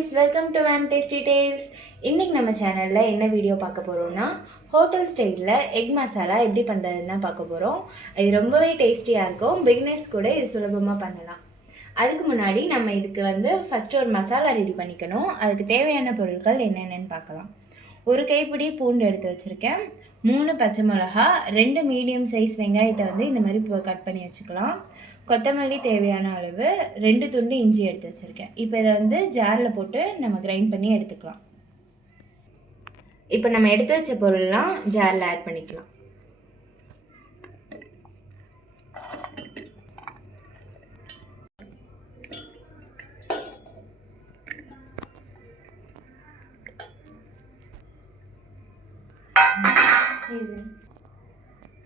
Friends, welcome to ma'am tasty tales. இன்றைக்கி நம்ம சேனலில் என்ன வீடியோ பார்க்க போகிறோம்னா, ஹோட்டல் ஸ்டைலில் எக் மசாலா எப்படி பண்ணுறதுன்னு தான் பார்க்க போகிறோம். இது ரொம்பவே டேஸ்டியாக இருக்கும். பிகினர்ஸ் கூட இது சுலபமாக பண்ணலாம். அதுக்கு முன்னாடி நம்ம இதுக்கு ஃபஸ்ட்டு ஒரு மசாலா ரெடி பண்ணிக்கணும். அதுக்கு தேவையான பொருட்கள் என்னென்னு பார்க்கலாம். ஒரு கைப்பிடி பூண்டு எடுத்து வச்சுருக்கேன், 3 பச்சை மிளகா, 2 மீடியம் சைஸ் வெங்காயத்தை இந்த மாதிரி கட் பண்ணி வச்சுக்கலாம். கொத்தமல்லி தேவையான அளவு, 2 துண்டு இஞ்சி எடுத்து வச்சுருக்கேன். இப்போ இதை ஜாரில் போட்டு நம்ம கிரைண்ட் பண்ணி எடுத்துக்கலாம். இப்போ நம்ம எடுத்து வச்ச பொருள்லாம் ஜாரில் ஆட் பண்ணிக்கலாம்.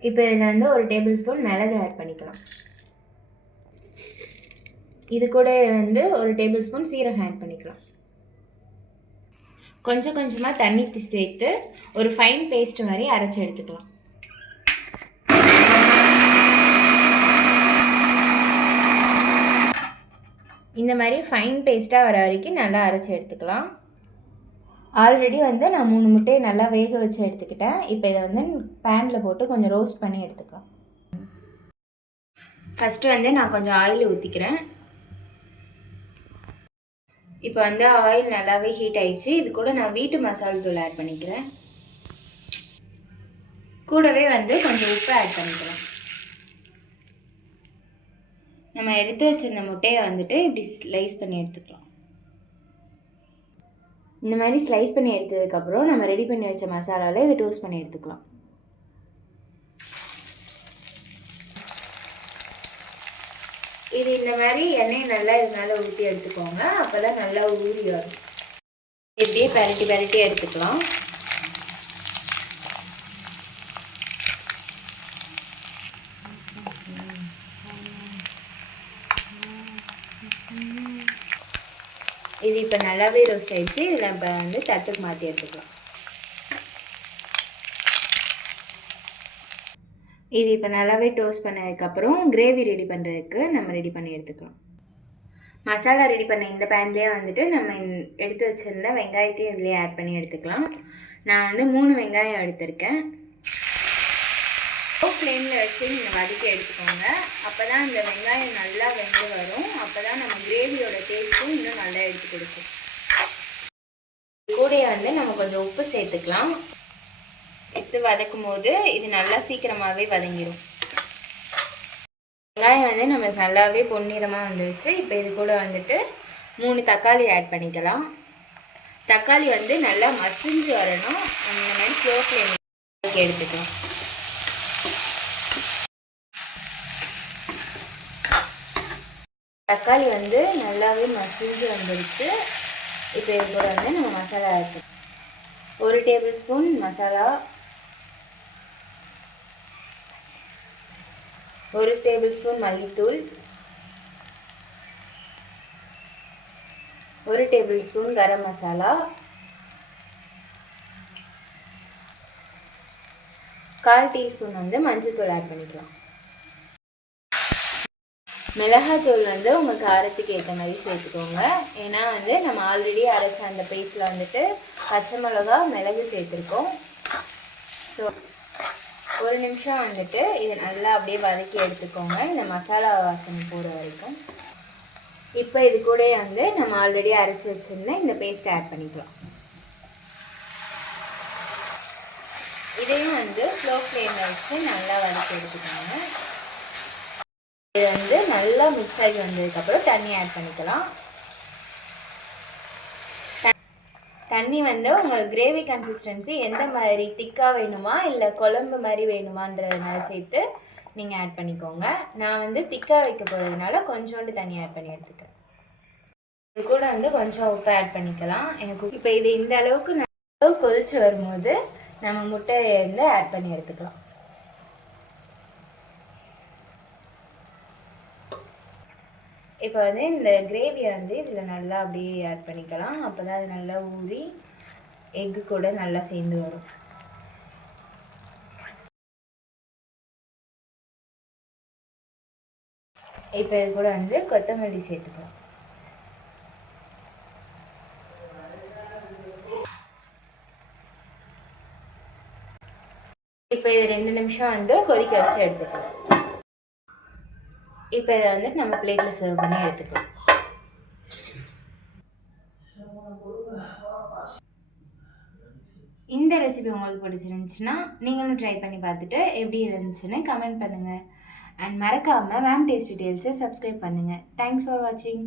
இப்போ இதில் 1 டேபிள் ஸ்பூன் மிளகு ஆட் பண்ணிக்கலாம். இது கூட 1 டேபிள் ஸ்பூன் சீரகம் ஆட் பண்ணிக்கலாம். கொஞ்சம் கொஞ்சமாக தண்ணி சேர்த்து ஒரு ஃபைன் பேஸ்ட் மாதிரி அரைச்சி எடுத்துக்கலாம். இந்த மாதிரி ஃபைன் பேஸ்ட்டாக வர வரைக்கும் நல்லா அரைச்சி எடுத்துக்கலாம். ஆல்ரெடி நான் 3 முட்டையை நல்லா வேக வச்சு எடுத்துக்கிட்டேன். இப்போ இதை பேனில் போட்டு கொஞ்சம் ரோஸ்ட் பண்ணி எடுத்துக்கலாம். ஃபஸ்ட்டு நான் கொஞ்சம் ஆயில் ஊற்றிக்கிறேன். இப்போ ஆயில் நல்லாவே ஹீட் ஆயிடுச்சு. இது கூட நான் வீட்டு மசாலா தூள் ஆட் பண்ணிக்கிறேன். கூடவே கொஞ்சம் உப்பு ஆட் பண்ணிக்கலாம். நம்ம எடுத்து வச்சிருந்த முட்டையை இப்படி ஸ்லைஸ் பண்ணி எடுத்துக்கலாம். இந்த மாதிரி ஸ்லைஸ் பண்ணி எடுத்ததுக்கப்புறம் நம்ம ரெடி பண்ணி வச்ச மசாலாவில் இதை டோஸ்ட் பண்ணி எடுத்துக்கலாம். இது இந்த மாதிரி எண்ணெய் நல்லா இதனால ஊற்றி எடுத்துக்கோங்க. அப்போ தான் நல்லா ஊறி வரும். இப்படியே பரட்டி எடுத்துக்கலாம். இது இப்போ நல்லாவே ரோஸ்ட் ஆயிடுச்சு. இதில் இப்போ தட்டுக்கு மாற்றி எடுத்துக்கலாம். இது இப்போ நல்லாவே டோஸ்ட் பண்ணதுக்கப்புறம் கிரேவி ரெடி பண்ணுறதுக்கு நம்ம ரெடி பண்ணி எடுத்துக்கலாம். மசாலா ரெடி பண்ண இந்த பேன்லேயே நம்ம எடுத்து வச்சுருந்த வெங்காயத்தையும் இதுலேயே ஆட் பண்ணி எடுத்துக்கலாம். நான் 3 வெங்காயம் எடுத்திருக்கேன். ஃப்ளேமில் வச்சு நீங்கள் வதக்கி எடுத்துக்கோங்க. அப்போ தான் இந்த வெங்காயம் நல்லா வெந்து வரும். அப்போ தான் நம்ம கிரேவியோட டேஸ்ட்டும் இன்னும் நல்லா எடுத்து கொடுக்கும். கூடயே நம்ம கொஞ்சம் உப்பு சேர்த்துக்கலாம். எடுத்து வதக்கும் போது இது நல்லா சீக்கிரமாகவே வதங்கிடும். வெங்காயம் நம்மளுக்கு நல்லாவே பொன்னிறமாக வந்துடுச்சு. இப்போ இது கூட 3 தக்காளி ஆட் பண்ணிக்கலாம். தக்காளி நல்லா மசிஞ்சு வரணும். இந்த மாதிரி ஸ்லோ ஃப்ளேம் எடுத்துக்கலாம். தக்காளி நல்லாவே மசிஞ்சு வந்துடுச்சு. இப்போ இது கூட நம்ம மசாலா ஆட் பண்ணலாம். 1 table spoon masala, 1 table spoon மல்லித்தூள், 1 table spoon garam masala, 1/4 teaspoon மஞ்சள்தூள் ஆட் பண்ணிக்கலாம். மிளகாத்தூள் உங்கள் காரத்துக்கு ஏற்ற மாதிரி சேர்த்துக்கோங்க. ஏன்னா நம்ம ஆல்ரெடி அரைச்ச அந்த பேஸ்ட்டில் பச்சை மிளகா, மிளகு சேர்த்துருக்கோம். ஸோ 1 நிமிஷம் இதை நல்லா அப்படியே வதக்கி எடுத்துக்கோங்க, இந்த மசாலா வாசனை போகிற வரைக்கும். இப்போ இது கூட நம்ம ஆல்ரெடி அரைச்சி வச்சுருந்தேன் இந்த பேஸ்ட்டை ஆட் பண்ணிக்கலாம். இதையும் ஸ்லோ ஃப்ளேமில் வச்சு நல்லா வதக்கி எடுத்துக்கோங்க. இது நல்லா மிக்ஸ் ஆகி வந்ததுக்கப்புறம் தண்ணி ஆட் பண்ணிக்கலாம். தண்ணி உங்கள் கிரேவி கன்சிஸ்டன்சி எந்த மாதிரி திக்காக வேணுமா இல்லை குழம்பு மாதிரி வேணுமான்றதுனால சேர்த்து நீங்கள் ஆட் பண்ணிக்கோங்க. நான் திக்காக வைக்க போகிறதுனால கொஞ்சோண்டு தண்ணி ஆட் பண்ணி எடுத்துக்கிறேன். இது கூட கொஞ்சம் உப்பு ஆட் பண்ணிக்கலாம். எனக்கு இப்போ இது இந்த அளவுக்கு நல்லா கொதிச்சு வரும்போது நம்ம முட்டையை ஆட் பண்ணி எடுத்துக்கலாம். இப்போ இந்த கிரேவியை இதில் நல்லா அப்படியே ஆட் பண்ணிக்கலாம். அப்போ தான் அது நல்லா ஊறி எக்கு கூட நல்லா சேர்ந்து வரும். இப்போ இது கூட கொத்தமல்லி சேர்த்துக்கலாம். இப்போ இது 2 நிமிஷம் வந்து கொதிக்க வச்சு எடுத்துக்கலாம். இப்போ இதை வந்து நம்ம பிளேட்டில் சர்வ் பண்ணி எடுத்துக்கலாம். இந்த ரெசிபி உங்களுக்கு பிடிச்சிருந்துச்சுன்னா நீங்களும் ட்ரை பண்ணி பார்த்துட்டு எப்படி இருந்துச்சுன்னு கமெண்ட் பண்ணுங்கள். அண்ட் மறக்காமல் மேம் டேஸ்டி டேல்ஸை சப்ஸ்கிரைப் பண்ணுங்கள். தேங்க்ஸ் ஃபார் வாட்சிங்.